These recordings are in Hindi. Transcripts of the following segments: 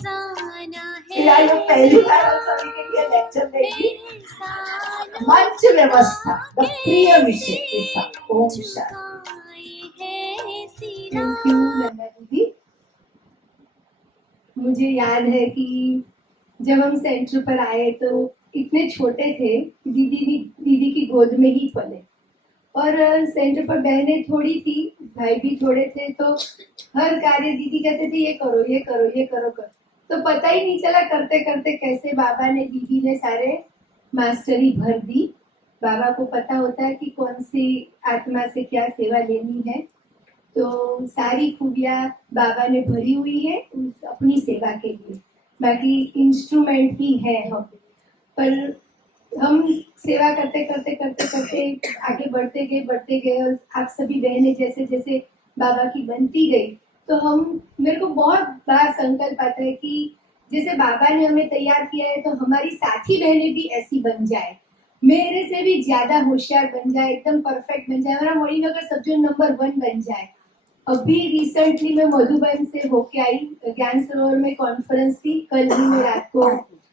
फिलहाल मैं पहली बार आप सभी के लिए लेक्चर देंगी। मंच व्यवस्था द प्रिय विषय के साथ। ओम शांति। थैंक यू नंदा दीदी। मुझे याद है कि जब हम सेंटर पर आए तो इतने छोटे थे, दीदी की गोद में ही पले, और सेंटर पर बहनें थोड़ी थी, भाई भी थोड़े थे, तो हर कार्य दीदी कहते थे ये करो ये करो ये करो कर। तो पता ही नहीं चला करते करते कैसे बाबा ने दीदी ने सारे मास्टरी भर दी। बाबा को पता होता है कि कौन सी आत्मा से क्या सेवा लेनी है, तो सारी खूबियां बाबा ने भरी हुई है अपनी सेवा के लिए। बाकी इंस्ट्रूमेंट ही है हम, पर हम सेवा करते करते करते करते आगे बढ़ते गए और आप सभी बहनें जैसे जैसे बाबा की बनती गई, तो हम मेरे को बहुत बड़ा संकल्प आता है कि जैसे बाबा ने हमें तैयार किया है तो हमारी साथी बहनें भी ऐसी बन जाए, मेरे से भी ज्यादा होशियार बन जाए, एकदम परफेक्ट बन जाए, हमारा मणिनगर सब जन नंबर 1 बन जाए। अभी रिसेंटली मैं मधुबन से होके आई, ज्ञान सरोवर में कॉन्फ्रेंस थी, कल ही मैं रात को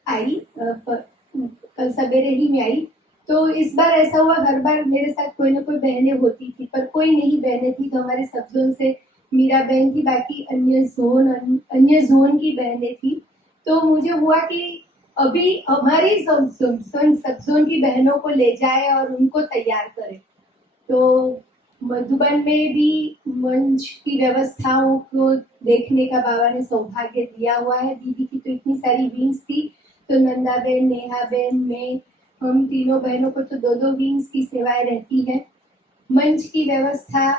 आई, कल सवेरे ही में आई। तो इस बार ऐसा हुआ, हर बार मेरे साथ कोई ना कोई बहनें होती थी, पर कोई नहीं बहनें थी, तो हमारे सब जोन से मीरा बहन थी, बाकी अन्य जोन की बहनें थी। तो मुझे हुआ कि अभी हमारी सब जोन की बहनों को ले जाए और उनको तैयार करे। तो मधुबन में भी मंच की व्यवस्थाओं को देखने का बाबा ने सौभाग्य दिया हुआ है। दीदी की तो इतनी सारी विंग्स थी, तो नंदा बहन, नेहा बहन, मैं, हम तीनों बहनों को तो 2-2 विंग्स की सेवाएं रहती है। मंच की व्यवस्था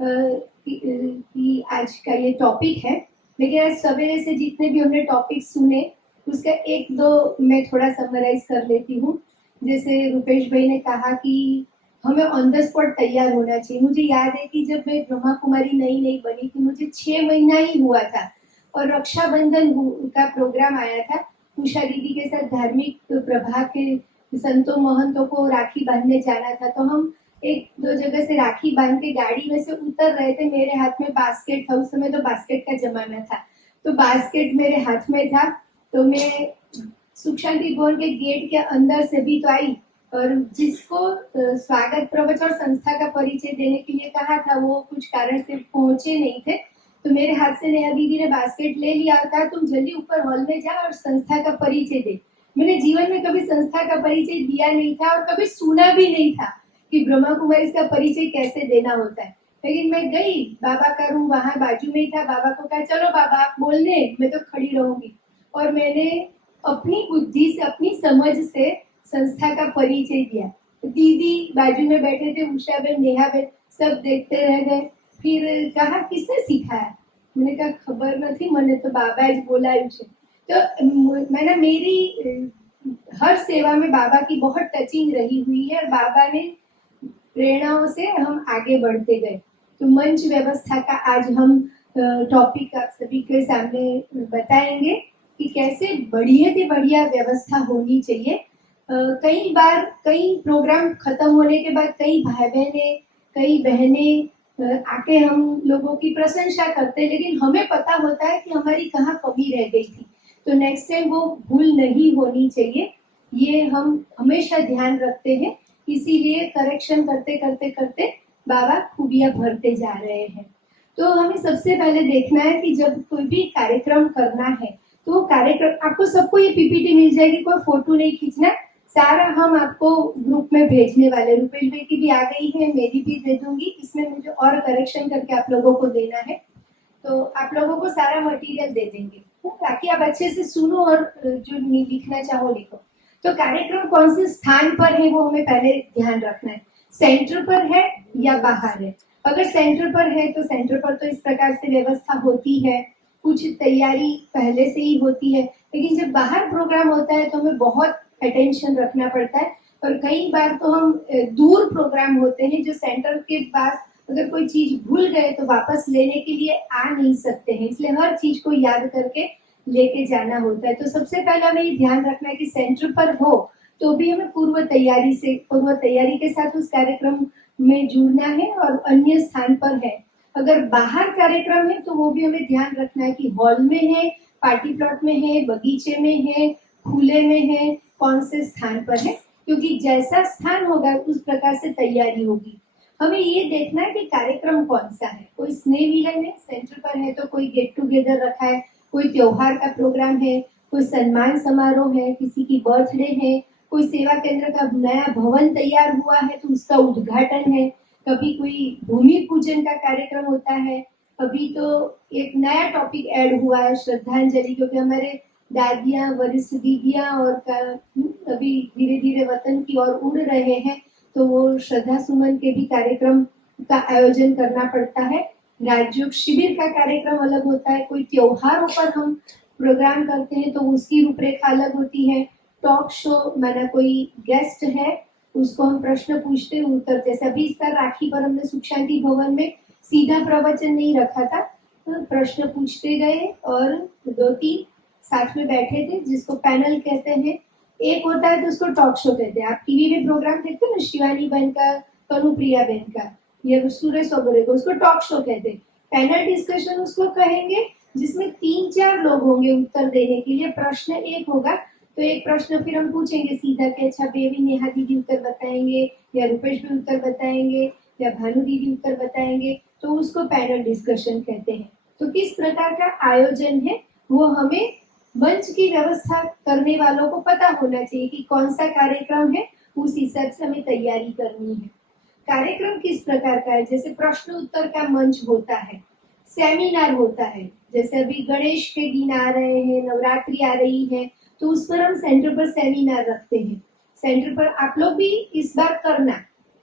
की आज का ये टॉपिक है, लेकिन आज सवेरे से जितने भी हमने टॉपिक सुने उसका 1-2 मैं थोड़ा समराइज कर लेती हूँ। जैसे रुपेश भाई ने कहा कि हमें ऑन द स्पॉट तैयार होना चाहिए। मुझे याद है कि जब मैं ब्रह्मा कुमारी नई बनी थी, मुझे 6 महीना ही हुआ था और रक्षाबंधन का प्रोग्राम आया था। उषा दीदी के साथ धार्मिक प्रभाव के संतों महंतों को राखी बांधने जाना था, तो हम 1-2 जगह से राखी बांध के गाड़ी में से उतर रहे थे। मेरे हाथ में बास्केट था, उस समय तो बास्केट का जमाना था, तो बास्केट मेरे हाथ में था। तो मैं सुख शांति भवन के गेट के अंदर से भी तो आई, और जिसको स्वागत प्रवचन और संस्था का परिचय देने के लिए कहा था वो कुछ कारण से पहुंचे नहीं थे, तो मेरे हाथ से नेहा दीदी ने बास्केट ले लिया और कहा तुम जल्दी ऊपर हॉल में जा और संस्था का परिचय दे। मैंने जीवन में कभी संस्था का परिचय दिया नहीं था और कभी सुना भी नहीं था कि ब्रह्मा कुमारी का परिचय कैसे देना होता है, लेकिन मैं गई, बाबा का रूम वहां बाजू में ही था। बाबा को कहा चलो बाबा आप बोलने, मैं तो खड़ी रहूंगी, और मैंने अपनी बुद्धि से अपनी समझ से संस्था का परिचय दिया। दीदी बाजू में बैठे थे, उषा बहन, नेहा बहन, सब देखते रह गए। फिर कहा किसने सिखाया, मैंने कहा खबर नहीं, मैंने तो बाबा जी बोलायु छे। तो मैंने मेरी हर सेवा में बाबा की बहुत टचिंग रही हुई है, और बाबा ने प्रेरणाओं से हम आगे बढ़ते गए। तो मंच व्यवस्था का आज हम टॉपिक आप सभी के सामने बताएंगे कि कैसे बढ़िया से बढ़िया व्यवस्था होनी चाहिए। कई बार कई प्रोग्राम खत्म होने के बाद कई भाई बहने, कई बहनें आके हम लोगों की प्रशंसा करते हैं, लेकिन हमें पता होता है कि हमारी कहाँ कमी रह गई थी, तो नेक्स्ट टाइम वो भूल नहीं होनी चाहिए, ये हम हमेशा ध्यान रखते हैं। इसीलिए करेक्शन करते करते करते बाबा खूबियां भरते जा रहे हैं। तो हमें सबसे पहले देखना है कि जब कोई भी कार्यक्रम करना है तो वो कार्यक्रम, आपको सबको ये पीपीटी मिल जाएगी, कोई फोटो नहीं खींचना, सारा हम आपको ग्रुप में भेजने वाले। रुपेश भाई की भी आ गई है, मेरी भी दे दूंगी, इसमें मुझे और करेक्शन करके आप लोगों को देना है, तो आप लोगों को सारा मटेरियल दे देंगे ताकि आप अच्छे से सुनो और जो लिखना चाहो लिखो। तो कार्यक्रम कौन से स्थान पर है वो हमें पहले ध्यान रखना है, सेंटर पर है या बाहर है। अगर सेंटर पर है तो सेंटर पर तो इस प्रकार से व्यवस्था होती है, कुछ तैयारी पहले से ही होती है, लेकिन जब बाहर प्रोग्राम होता है तो हमें बहुत अटेंशन रखना पड़ता है। और कई बार तो हम दूर प्रोग्राम होते हैं जो सेंटर के पास अगर कोई चीज भूल गए तो वापस लेने के लिए आ नहीं सकते हैं, इसलिए हर चीज को याद करके लेके जाना होता है। तो सबसे पहला हमें ये ध्यान रखना है कि सेंटर पर हो तो भी हमें पूर्व तैयारी के साथ उस कार्यक्रम में जुड़ना है, और अन्य स्थान पर है अगर बाहर कार्यक्रम है तो वो भी हमें ध्यान रखना है कि हॉल में है पार्टी प्लॉट में है, बगीचे में है, खुले में है, कौन से स्थान पर है, क्योंकि जैसा स्थान होगा उस प्रकार से तैयारी होगी। हमें ये देखना है कि कार्यक्रम कौन सा है। कोई स्नेह मिलन है, सेंटर पर है, तो कोई गेट टुगेदर रखा है, कोई त्योहार का प्रोग्राम है, कोई सम्मान समारोह है, किसी की बर्थडे है, कोई सेवा केंद्र का नया भवन तैयार हुआ है तो उसका उद्घाटन है, कभी कोई भूमि पूजन का कार्यक्रम होता है, अभी तो एक नया टॉपिक ऐड हुआ है श्रद्धांजलि, क्योंकि हमारे दादियां, वरिष्ठ दीदियां और अभी धीरे धीरे वतन की ओर उड़ रहे हैं, तो वो श्रद्धा सुमन के भी कार्यक्रम का आयोजन करना पड़ता है। राज्योग शिविर का कार्यक्रम अलग होता है, कोई त्योहारों पर हम प्रोग्राम करते हैं तो उसकी रूपरेखा अलग होती है। टॉक शो माना कोई गेस्ट है उसको हम प्रश्न पूछते उत्तर, जैसे अभी इस बार राखी पर हमने सुख शांति भवन में सीधा प्रवचन नहीं रखा था, तो प्रश्न पूछते गए और 2-3 साथ में बैठे थे, जिसको पैनल कहते हैं। एक होता है तो उसको टॉक शो कहते हैं। आप टीवी में प्रोग्राम देखते हैं ना, शिवानी बहन का, कनुप्रिया बहन का, या सुरेश ओबरे को, उसको टॉक शो कहते हैं। पैनल डिस्कशन उसको कहेंगे जिसमें 3-4 लोग होंगे उत्तर देने के लिए। प्रश्न एक होगा तो एक प्रश्न फिर हम पूछेंगे सीधा कि अच्छा बेबी नेहा दीदी उत्तर बताएंगे, या रुपेश भी उत्तर बताएंगे, या भानु दीदी उत्तर बताएंगे, तो उसको पैनल डिस्कशन कहते हैं। तो किस प्रकार का आयोजन है वो हमें मंच की व्यवस्था करने वालों को पता होना चाहिए कि कौन सा कार्यक्रम है, उस हिसाब से हमें तैयारी करनी है। कार्यक्रम किस प्रकार का है, जैसे प्रश्न उत्तर का मंच होता है, सेमिनार होता है, जैसे अभी गणेश के दिन आ रहे हैं, नवरात्रि आ रही है, तो उस पर हम सेंटर पर सेमिनार रखते हैं। सेंटर पर आप लोग भी इस बार करना,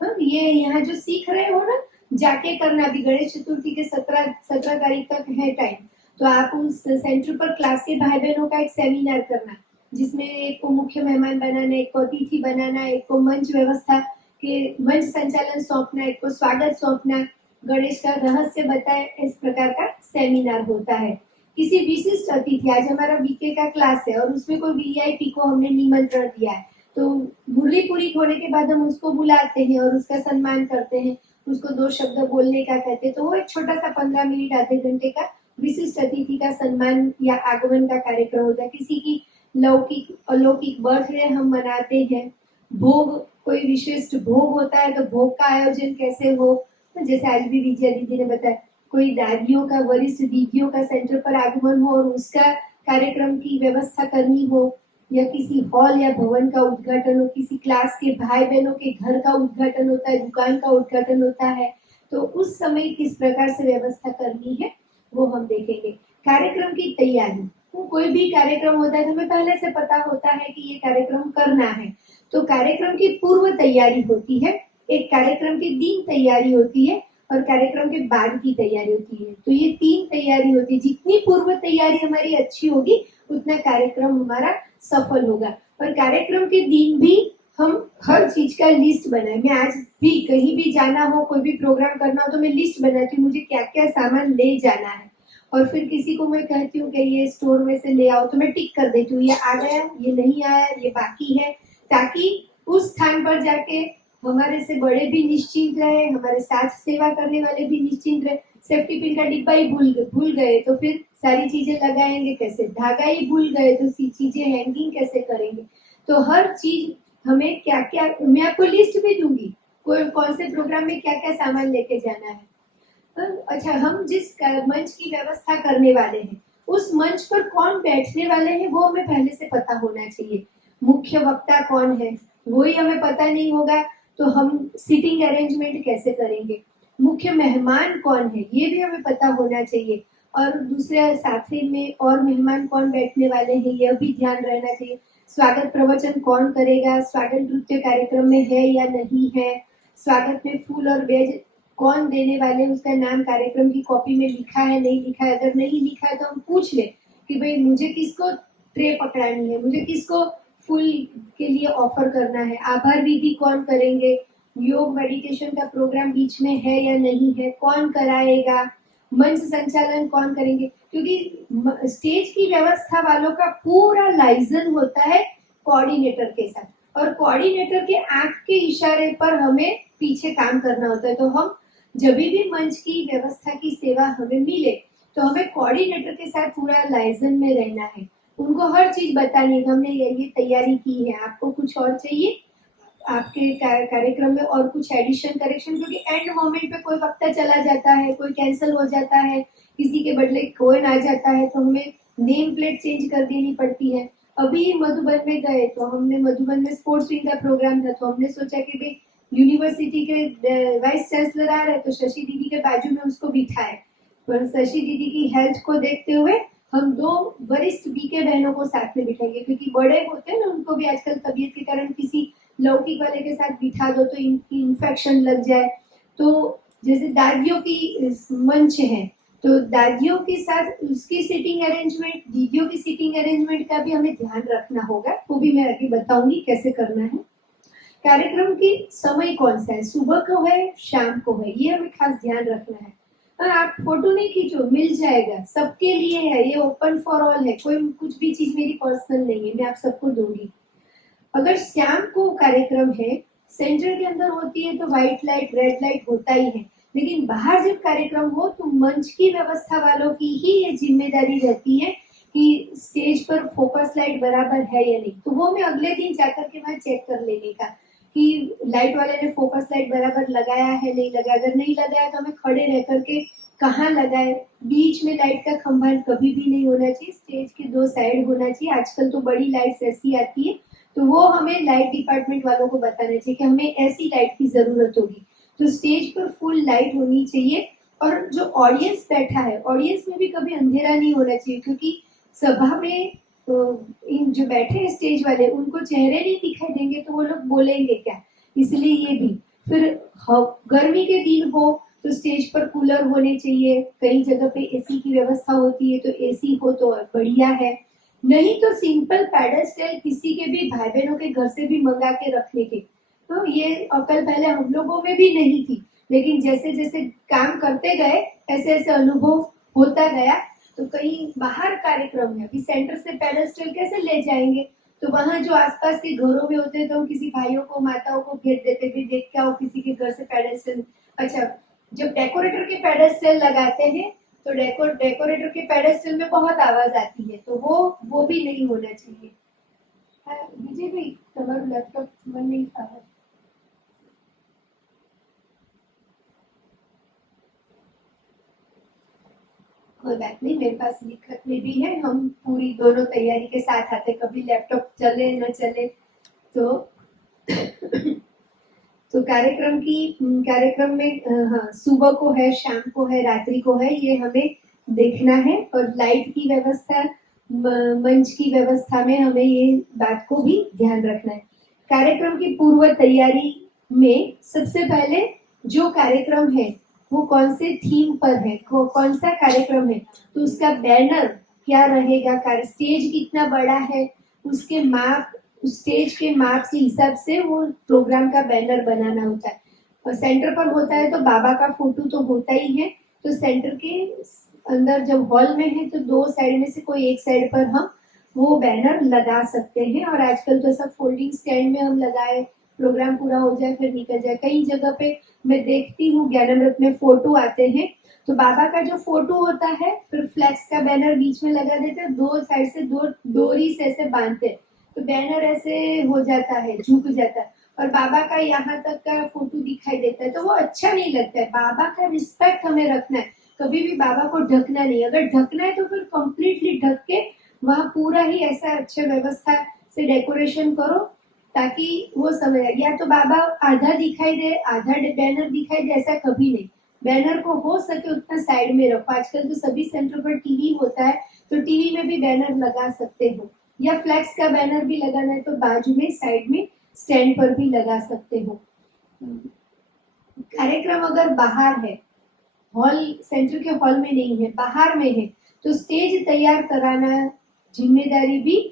ये यहाँ जो सीख रहे हो ना, जाके करना। भी गणेश चतुर्थी के 17 तारीख तक है टाइम, तो आप उस सेंटर पर क्लास के भाई बहनों का एक सेमिनार करना, जिसमें एक को मुख्य मेहमान बनाना, एक को अतिथि बनाना, एक को मंच व्यवस्था के मंच संचालन सौंपना, एक को स्वागत सौंपना, गणेश का रहस्य बताए, इस प्रकार का सेमिनार होता है। किसी विशिष्ट अतिथि, आज हमारा बीके का क्लास है और उसमें कोई वीआईपी को हमने निमंत्रण दिया है, तो मुरली पूरी होने के बाद हम उसको बुलाते हैं और उसका सम्मान करते हैं, उसको 2 शब्द बोलने का कहते हैं। तो वो एक छोटा सा 15 मिनट आधे घंटे का विशिष्ट अतिथि का सम्मान या आगमन का कार्यक्रम होता है। किसी की लौकिक अलौकिक बर्थडे हम मनाते हैं, भोग, कोई विशिष्ट भोग होता है तो भोग का आयोजन कैसे हो, तो जैसे आज भी विजया दीदी ने बताया, कोई दादियों का, वरिष्ठ दीदियों का सेंटर पर आगमन हो और उसका कार्यक्रम की व्यवस्था करनी हो, या किसी हॉल या भवन का उद्घाटन हो, किसी क्लास के भाई बहनों के घर का उद्घाटन होता है, दुकान का उद्घाटन होता है, तो उस समय किस प्रकार से व्यवस्था करनी है वो हम देखेंगे। कार्यक्रम की तैयारी, तो कोई भी कार्यक्रम होता है तो हमें पहले से पता होता है कि ये कार्यक्रम करना है, तो कार्यक्रम की पूर्व तैयारी होती है, एक कार्यक्रम के दिन तैयारी होती है और कार्यक्रम के बाद की तैयारी होती है। तो ये 3 तैयारी होती है। जितनी पूर्व तैयारी हमारी अच्छी होगी उतना कार्यक्रम हमारा सफल होगा। और कार्यक्रम के दिन भी हम हर चीज का लिस्ट बनाए। मैं आज भी कहीं भी जाना हो, कोई भी प्रोग्राम करना हो, तो मैं लिस्ट बनाती हूँ मुझे क्या क्या सामान ले जाना है, और फिर किसी को मैं कहती हूँ कि ये स्टोर में से ले आओ, तो मैं टिक कर देती हूँ, ये आ गया, ये नहीं आया, ये बाकी है, ताकि उस स्थान पर जाके हमारे से बड़े भी निश्चिंत रहे, हमारे साथ सेवा करने वाले भी निश्चिंत रहे। सेफ्टी पिन का डिब्बा ही भूल गए तो फिर सारी चीजें लगाएंगे कैसे, धागा ही भूल गए तो चीजें हैंगिंग कैसे करेंगे। तो हर चीज हमें क्या क्या, मैं आपको लिस्ट भी दूंगी कौन से प्रोग्राम में क्या क्या सामान लेके जाना है। अच्छा, हम जिस मंच की व्यवस्था करने वाले हैं उस मंच पर कौन बैठने वाले हैं वो हमें पहले से पता होना चाहिए। मुख्य वक्ता कौन है वही हमें पता नहीं होगा तो हम सीटिंग अरेंजमेंट कैसे करेंगे। मुख्य मेहमान कौन है ये भी हमें पता होना चाहिए, और दूसरे साथी में और मेहमान कौन बैठने वाले हैं यह भी ध्यान रहना चाहिए। स्वागत प्रवचन कौन करेगा, स्वागत नृत्य कार्यक्रम में है या नहीं है, स्वागत में फूल और बेज कौन देने वाले, उसका नाम कार्यक्रम की कॉपी में लिखा है नहीं लिखा है। अगर नहीं लिखा है तो हम पूछ ले कि भाई मुझे किसको ट्रे पकड़ानी है, मुझे किसको फूल के लिए ऑफर करना है, आभार विधि कौन करेंगे, योग मेडिटेशन का प्रोग्राम बीच में है या नहीं है, कौन कराएगा, मंच संचालन कौन करेंगे। क्योंकि स्टेज की व्यवस्था वालों का पूरा लाइजन होता है कोऑर्डिनेटर के साथ, और कोऑर्डिनेटर के आंख के इशारे पर हमें पीछे काम करना होता है। तो हम जब भी मंच की व्यवस्था की सेवा हमें मिले तो हमें कोऑर्डिनेटर के साथ पूरा लाइजन में रहना है, उनको हर चीज बतानी है, हमने ये तैयारी की है, आपको कुछ और चाहिए आपके कार्यक्रम में और कुछ एडिशन करेक्शन, क्योंकि एंड मोमेंट पे कोई वक्त चला जाता है, कोई कैंसिल हो जाता है, किसी के बदले कोई आ जाता है, तो हमें नेम प्लेट चेंज कर देनी पड़ती है। अभी मधुबन में गए तो हमने मधुबन में स्पोर्ट्स विंग का प्रोग्राम था, तो हमने सोचा कि भाई यूनिवर्सिटी के वाइस चांसलर आ रहे तो शशि दीदी के बाजू में उसको बिठाए, पर शशि दीदी की हेल्थ को देखते हुए हम 2 वरिष्ठ बीके बहनों को साथ में बिठाएंगे, क्योंकि बड़े होते हैं ना, उनको भी आजकल तबीयत के कारण किसी लौकिक वाले के साथ बिठा दो तो इनकी इन्फेक्शन लग जाए। तो जैसे दादियों की मंच है, तो दादियों के साथ उसकी सीटिंग अरेंजमेंट, दीदियों की सीटिंग अरेंजमेंट का भी हमें ध्यान रखना होगा, वो भी मैं आगे बताऊंगी कैसे करना है। कार्यक्रम की समय कौन सा है, सुबह को है शाम को है, ये हमें खास ध्यान रखना है। और आप फोटो नहीं खींचो, मिल जाएगा, सबके लिए है, ये ओपन फॉर ऑल है, कोई कुछ भी चीज मेरी पर्सनल नहीं है, मैं आप सबको दूंगी। अगर शाम को कार्यक्रम है, सेंटर के अंदर होती है तो व्हाइट लाइट रेड लाइट होता ही है, लेकिन बाहर जब कार्यक्रम हो तो मंच की व्यवस्था वालों की ही ये जिम्मेदारी रहती है कि स्टेज पर फोकस लाइट बराबर है या नहीं, तो वो मैं अगले दिन जाकर के वहां चेक कर लेने का कि लाइट वाले ने फोकस लाइट बराबर लगाया है नहीं लगाया, अगर नहीं लगाया तो हमें खड़े रह करके कहाँ लगाए, बीच में लाइट का खंभा कभी भी नहीं होना चाहिए, स्टेज के 2 साइड होना चाहिए। आजकल तो बड़ी लाइट्स ऐसी आती है, तो वो हमें लाइट डिपार्टमेंट वालों को बताना चाहिए कि हमें ऐसी लाइट की जरूरत होगी, तो स्टेज पर फुल लाइट होनी चाहिए। और जो ऑडियंस बैठा है, ऑडियंस में भी कभी अंधेरा नहीं होना चाहिए, क्योंकि सभा में तो इन जो बैठे हैं स्टेज वाले, उनको चेहरे नहीं दिखाई देंगे तो वो लोग बोलेंगे क्या, इसलिए ये भी। फिर गर्मी के दिन हो तो स्टेज पर कूलर होने चाहिए, कई जगह पे एसी की व्यवस्था होती है, तो एसी हो तो बढ़िया है, नहीं तो सिंपल पैडल किसी के भी भाई बहनों के घर से भी मंगा के रखने के। तो ये अकल पहले हम लोगों में भी नहीं थी, लेकिन जैसे जैसे काम करते गए ऐसे ऐसे अनुभव होता गया। तो कहीं बाहर कार्यक्रम है, अभी सेंटर से पैडल कैसे ले जाएंगे, तो वहां जो आसपास के घरों में होते हैं तो हम किसी भाइयों को माताओं को भेज देते, भी देख के आओ किसी के घर से पैडल। अच्छा, जब डेकोरेटर के पैडल लगाते हैं तो डेकोरेटर के पैडल में बहुत आवाज आती है, तो वो भी नहीं होना चाहिए। विजय भाई तुम्हारा लैपटॉप मन नहीं था, कोई बात नहीं, मेरे पास लिखत में भी है, हम पूरी दोनों तैयारी के साथ आते, कभी लैपटॉप चले न चले तो तो कार्यक्रम में हाँ, सुबह को है, शाम को है, रात्रि को है, ये हमें देखना है। और लाइट की व्यवस्था, मंच की व्यवस्था में हमें ये बात को भी ध्यान रखना है। कार्यक्रम की पूर्व तैयारी में सबसे पहले जो कार्यक्रम है वो कौन से थीम पर है, कौन सा कार्यक्रम है, तो उसका बैनर क्या रहेगा, स्टेज कितना बड़ा है, उसके माप, स्टेज के माप के हिसाब से वो प्रोग्राम का बैनर बनाना होता है। और सेंटर पर होता है तो बाबा का फोटो तो होता ही है, तो सेंटर के अंदर जब हॉल में है तो 2 साइड में से कोई एक साइड पर हम वो बैनर लगा सकते हैं। और आजकल तो सब फोल्डिंग स्टैंड में हम लगाए, प्रोग्राम पूरा हो जाए फिर निकल जाए। कई जगह पे मैं देखती हूँ ज्ञानामृत में फोटो आते हैं, तो बाबा का जो फोटो होता है फिर फ्लैक्स का बैनर बीच में लगा देते हैं, 2 साइड से 2 डोरी से ऐसे बांधते हैं, तो बैनर ऐसे हो जाता है, झुक जाता है, और बाबा का यहाँ तक का फोटो दिखाई देता है, तो वो अच्छा नहीं लगता है। बाबा का रिस्पेक्ट हमें रखना है, कभी भी बाबा को ढकना नहीं, अगर ढकना है तो फिर कंप्लीटली ढक के वहां पूरा ही ऐसा अच्छा व्यवस्था से डेकोरेशन करो ताकि वो समझ आए। या तो बाबा आधा दिखाई दे, आधा बैनर दिखाई दे, ऐसा कभी नहीं। बैनर को हो सके उतना साइड में रखो, आजकल तो सभी सेंटर पर टीवी होता है, तो टीवी में भी बैनर लगा सकते हो, या फ्लैक्स का बैनर भी लगाना है तो बाजू में साइड में स्टैंड पर भी लगा सकते हो। कार्यक्रम अगर बाहर है, हॉल सेंटर के हॉल में नहीं है, बाहर में है, तो स्टेज तैयार कराना जिम्मेदारी भी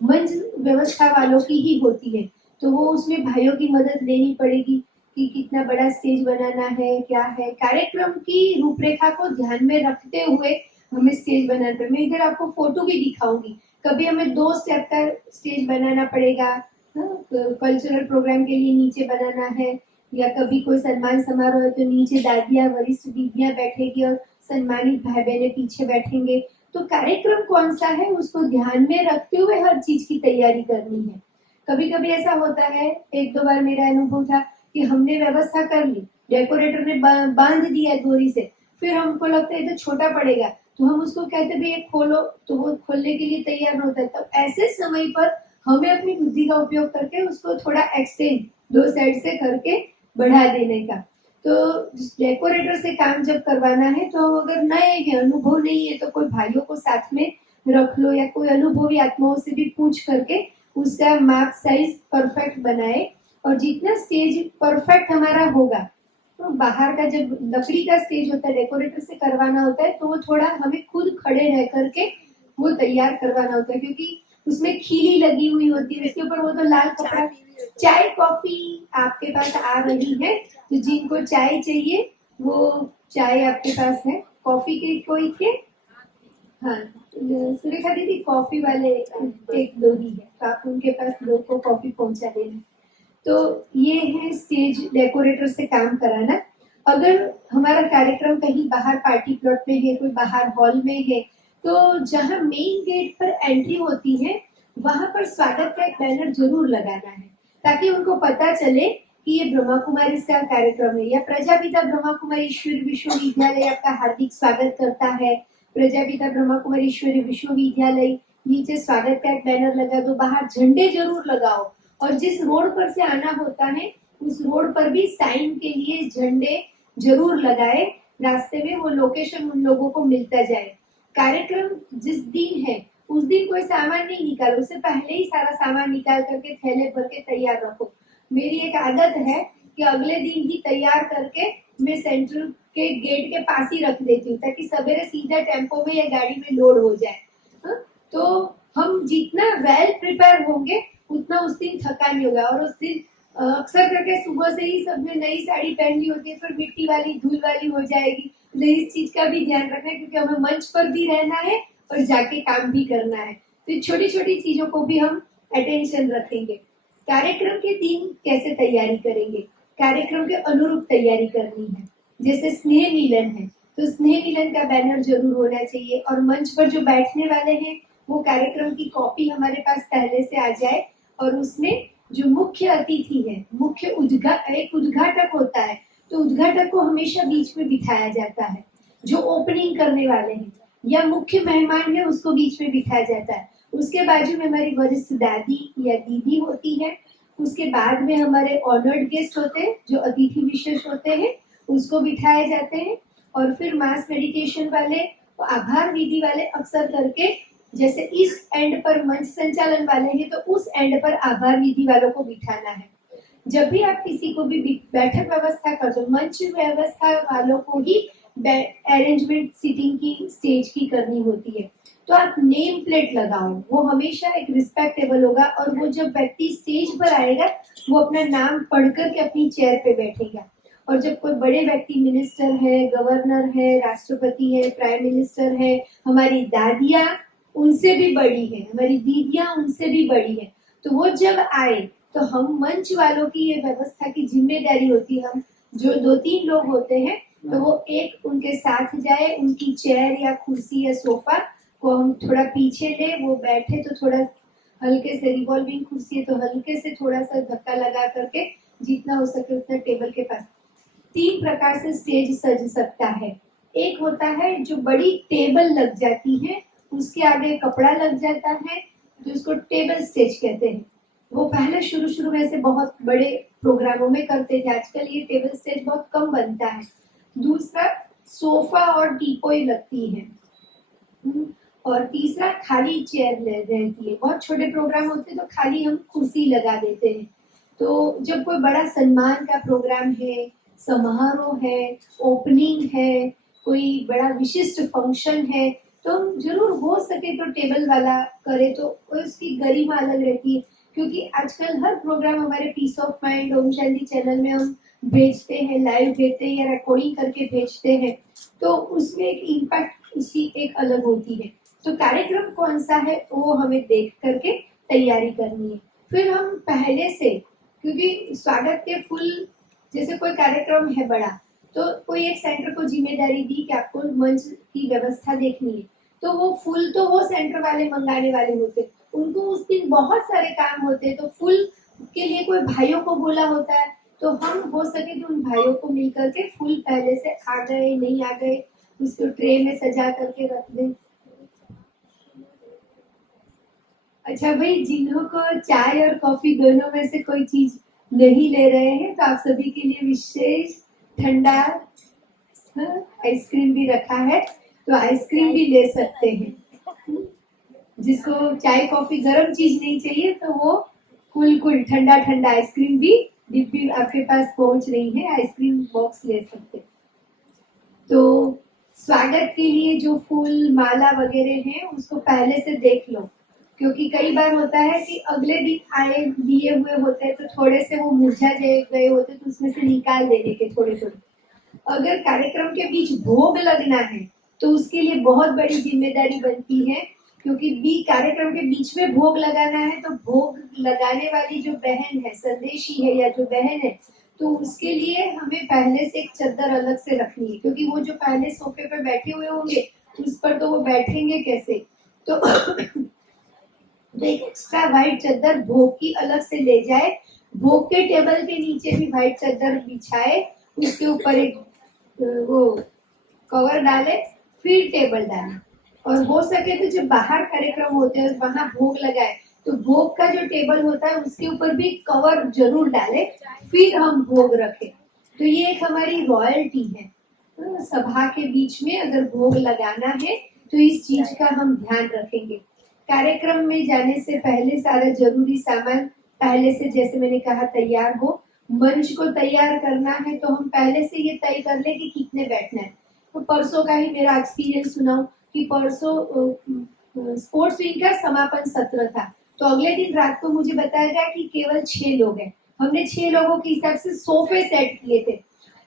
मंच व्यवस्था वालों की ही होती है, तो वो उसमें भाइयों की मदद लेनी पड़ेगी कि कितना बड़ा स्टेज बनाना है, क्या है। कार्यक्रम की रूपरेखा को ध्यान में रखते हुए हमें स्टेज बनाना पड़ेगा। मैं इधर आपको फोटो भी दिखाऊंगी, कभी हमें 2 स्टेप का स्टेज बनाना पड़ेगा, कल्चरल प्रोग्राम के लिए नीचे बनाना है, या कभी कोई सम्मान समारोह है तो नीचे दादियाँ वरिष्ठ दीदियाँ बैठेगी और सम्मानित भाई बहने पीछे बैठेंगे। तो कार्यक्रम कौन सा है उसको ध्यान में रखते हुए हर चीज की तैयारी करनी है। कभी कभी ऐसा होता है, एक दो बार मेरा अनुभव था कि हमने व्यवस्था कर ली, डेकोरेटर ने बांध दिया डोरी से, फिर हमको लगता है तो छोटा पड़ेगा तो हम उसको कहते भाई खोलो, तो वो खोलने के लिए तैयार होता है। तो ऐसे समय पर हमें अपनी बुद्धि का उपयोग करके उसको थोड़ा एक्सटेंड दो साइड से करके बढ़ा देने का। तो डेकोरेटर से काम जब करवाना है तो अगर नए हैं, अनुभव नहीं है, तो कोई भाइयों को साथ में रख लो या कोई अनुभवी आत्माओं से भी पूछ करके उसका माप साइज परफेक्ट बनाए। और जितना स्टेज परफेक्ट हमारा होगा, तो बाहर का जब लकड़ी का स्टेज होता है डेकोरेटर से करवाना होता है तो वो थोड़ा हमें खुद खड़े रह करके वो तैयार करवाना होता है, क्योंकि उसमें खीली लगी हुई होती है, उसके ऊपर वो तो लाल कपड़ा। चाय कॉफी आपके पास आ रही है, तो जिनको चाय चाहिए वो चाय आपके पास है। कॉफी के कोई थे? हाँ, सुरेखा दीदी कॉफी वाले एक दो ही है, तो आप उनके पास दो को कॉफी पहुंचा देना। तो ये है स्टेज डेकोरेटर से काम कराना। अगर हमारा कार्यक्रम कहीं बाहर पार्टी प्लॉट में है, कोई बाहर हॉल में है, तो जहाँ मेन गेट पर एंट्री होती है वहां पर स्वागत का एक बैनर जरूर लगाना है, ताकि उनको पता चले कि ये ब्रह्मा कुमारी का कार्यक्रम है या प्रजापिता ब्रह्मा कुमारी ईश्वरी विश्वविद्यालय आपका हार्दिक स्वागत करता है। प्रजापिता ब्रह्मा कुमारी ईश्वरी विश्वविद्यालय, नीचे स्वागत का एक बैनर लगा दो, बाहर झंडे जरूर लगाओ। और जिस रोड पर से आना होता है उस रोड पर भी साइन के लिए झंडे जरूर लगाए, रास्ते में वो लोकेशन उन लोगों को मिलता जाए। कार्यक्रम जिस दिन है उस दिन कोई सामान नहीं निकालो, उससे पहले ही सारा सामान निकाल करके थैले भर के तैयार रखो। मेरी एक आदत है कि अगले दिन ही तैयार करके मैं सेंट्रल के गेट के पास ही रख देती हूँ, ताकि सवेरे सीधा टेम्पो में या गाड़ी में लोड हो जाए। हा? तो हम जितना वेल प्रिपेयर होंगे उतना उस दिन थका नहीं होगा। और उस दिन अक्सर करके सुबह से ही सबने नई साड़ी पहन ली होती है, फिर मिट्टी वाली धूल वाली हो जाएगी। तो इस चीज का भी ध्यान रखना है, क्योंकि हमें मंच पर भी रहना है और जाके काम भी करना है। तो छोटी छोटी चीजों को भी हम अटेंशन रखेंगे। कार्यक्रम के दिन कैसे तैयारी करेंगे? कार्यक्रम के अनुरूप तैयारी करनी है। जैसे स्नेह मिलन है तो स्नेह मिलन का बैनर जरूर होना चाहिए, और मंच पर जो बैठने वाले हैं वो कार्यक्रम की कॉपी हमारे पास पहले से आ जाए। और उसमें जो मुख्य अतिथि है, एक उद्घाटक होता है, तो उद्घाटक को हमेशा बीच में बिठाया जाता है। जो ओपनिंग करने वाले हैं या मुख्य मेहमान है उसको बीच में बिठाया जाता है। उसके बाजू में हमारी वरिष्ठ दादी या दीदी होती है। उसके बाद में हमारे ऑनर्ड गेस्ट होते हैं जो अतिथि विशेष होते हैं, उसको बिठाए जाते हैं। और फिर मास मेडिटेशन वाले, आभार विधि वाले अक्सर करके, जैसे इस एंड पर मंच संचालन वाले हैं तो उस एंड पर आभार विधि वालों को बिठाना है। जब भी आप किसी को भी बैठक व्यवस्था कर दो, मंच व्यवस्था वालों को ही अरेंजमेंट सीटिंग की स्टेज की करनी होती है। तो आप नेम प्लेट लगाओ, वो हमेशा एक रिस्पेक्टेबल होगा। और वो जब व्यक्ति स्टेज पर आएगा वो अपना नाम पढ़कर के अपनी चेयर पे बैठेगा। और जब कोई बड़े व्यक्ति, मिनिस्टर है, गवर्नर है, राष्ट्रपति है, प्राइम मिनिस्टर है, हमारी दादियाँ उनसे भी बड़ी है, हमारी दीदियाँ उनसे भी बड़ी है, तो वो जब आए तो हम मंच वालों की ये व्यवस्था की जिम्मेदारी होती है। हम जो दो तीन लोग होते हैं तो वो एक उनके साथ जाए, उनकी चेयर या कुर्सी या सोफा को हम थोड़ा पीछे ले, वो बैठे तो थोड़ा हल्के से, रिवॉल्विंग कुर्सी है तो हल्के से थोड़ा सा धक्का लगा करके जितना हो सके उतना टेबल के पास। 3 प्रकार से स्टेज सज सकता है। एक होता है जो बड़ी टेबल लग जाती है, उसके आगे कपड़ा लग जाता है, जो उसको टेबल स्टेज कहते हैं। वो पहले शुरू में से बहुत बड़े प्रोग्रामों में करते थे, आजकल ये टेबल स्टेज बहुत कम बनता है। दूसरा सोफा और टीपोई लगती है। और तीसरा खाली चेयर रहती है। बहुत छोटे प्रोग्राम होते हैं तो खाली हम कुर्सी लगा देते हैं। तो जब कोई बड़ा सम्मान का प्रोग्राम है, समारोह है, ओपनिंग है, कोई बड़ा विशिष्ट फंक्शन है, तो हम जरूर हो सके तो टेबल वाला करे तो उसकी गरिमा अलग रहती है। क्योंकि आजकल हर प्रोग्राम हमारे peace of mind Om Shanti channel में हम भेजते हैं, लाइव भेजते हैं या रिकॉर्डिंग करके भेजते हैं, तो उसमें एक इम्पैक्ट उसकी एक अलग होती है। तो कार्यक्रम कौन सा है वो हमें देख करके तैयारी करनी है। फिर हम पहले से, क्योंकि स्वागत के फुल जैसे कोई कार्यक्रम है बड़ा, तो कोई एक सेंटर को जिम्मेदारी दी कि आपको मंच की व्यवस्था देखनी है, तो वो फूल तो वो सेंटर वाले मंगाने वाले होते, उनको उस दिन बहुत सारे काम होते, तो फूल के लिए कोई भाइयों को बोला होता है, तो हम हो सके तो उन भाइयों को मिलकर के फूल पहले से आ गए नहीं आ गए उसको ट्रे में सजा करके रख दें। अच्छा भाई, जिन्हों को चाय और कॉफी दोनों में से कोई चीज नहीं ले रहे हैं, तो आप सभी के लिए विशेष ठंडा आइसक्रीम भी रखा है, तो आइसक्रीम भी ले सकते हैं। जिसको चाय कॉफी गर्म चीज नहीं चाहिए, तो वो कुल कुल ठंडा ठंडा आइसक्रीम भी डिब्बी आपके पास पहुंच रही है, आइसक्रीम बॉक्स ले सकते हैं। तो स्वागत के लिए जो फूल माला वगैरह हैं उसको पहले से देख लो, क्योंकि कई बार होता है कि अगले दिन आए दिए हुए होते हैं, तो थोड़े से वो मुरझा गए होते, तो उसमें से निकाल देने के थोड़े थोड़े। अगर कार्यक्रम के बीच भोग लगना है, तो उसके लिए बहुत बड़ी जिम्मेदारी बनती है, क्योंकि कार्यक्रम के बीच में भोग लगाना है, तो भोग लगाने वाली जो बहन है, संदेशी है या जो बहन है, तो उसके लिए हमें पहले से एक चद्दर अलग से रखनी है, क्योंकि वो जो पहले सोफे पे बैठे हुए होंगे उस पर तो वो बैठेंगे कैसे, तो एक एक्स्ट्रा व्हाइट चद्दर भोग की अलग से ले जाए, भोग के टेबल के नीचे भी व्हाइट चद्दर बिछाए, उसके ऊपर एक वो कवर डाले, फिर टेबल डाले, और हो सके तो जब बाहर कार्यक्रम होते हैं वहां भोग लगाए, तो भोग का जो टेबल होता है उसके ऊपर भी कवर जरूर डाले, फिर हम भोग रखें। तो ये एक हमारी रॉयल्टी है, तो सभा के बीच में अगर भोग लगाना है तो इस चीज का हम ध्यान रखेंगे। कार्यक्रम में जाने से पहले सारा जरूरी सामान पहले से, जैसे मैंने कहा, तैयार हो। मंच को तैयार करना है तो हम पहले से ये तय कर ले कि कितने बैठना है। तो परसों का ही मेरा एक्सपीरियंस सुनाऊं कि परसों स्पोर्ट्स विंग का समापन सत्र था, तो अगले दिन रात को मुझे बताया गया कि केवल 6 लोग हैं। हमने 6 लोगों के हिसाब से सोफे सेट किए थे,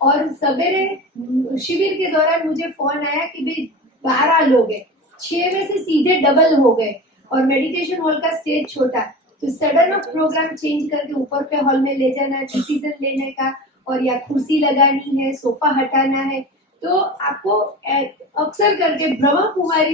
और सवेरे शिविर के दौरान मुझे फोन आया कि भाई 12 लोग हैं, 6 में से सीधे डबल हो गए, और मेडिटेशन हॉल का स्टेज छोटा, तो सडन ऑफ प्रोग्राम चेंज करके ऊपर के हॉल में ले जाना है, डिसीजन लेने का, और या कुर्सी लगानी है, सोफा हटाना है, तो आपको अक्सर करके ब्रह्मा कुमारी